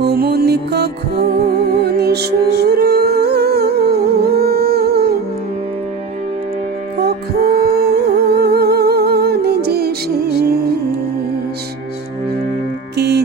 অমন কখন সুর? কখন যে শেষ? কি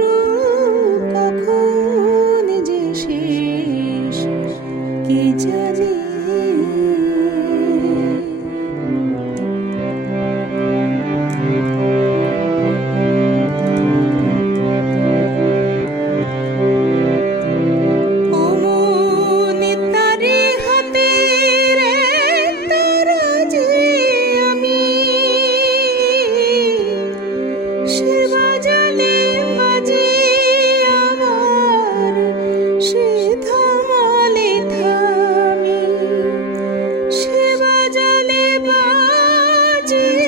do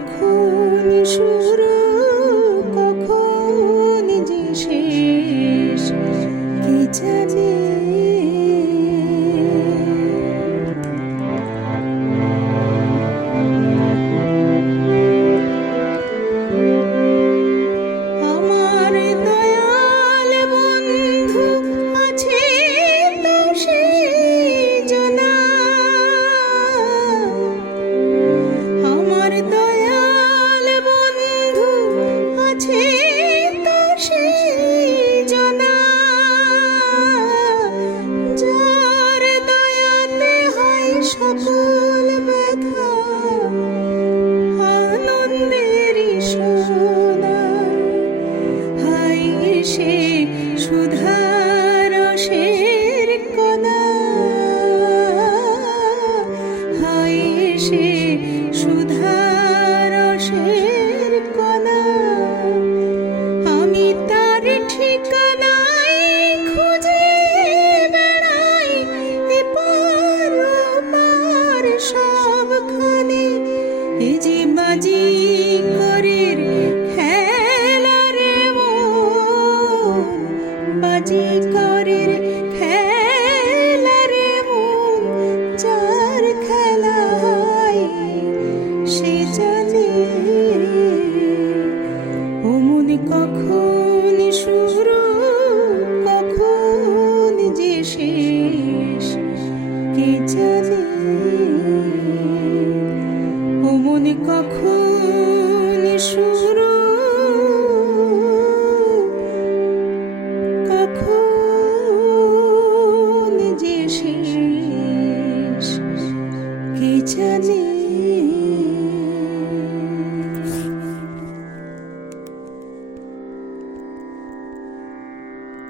哭。是。কখন সুর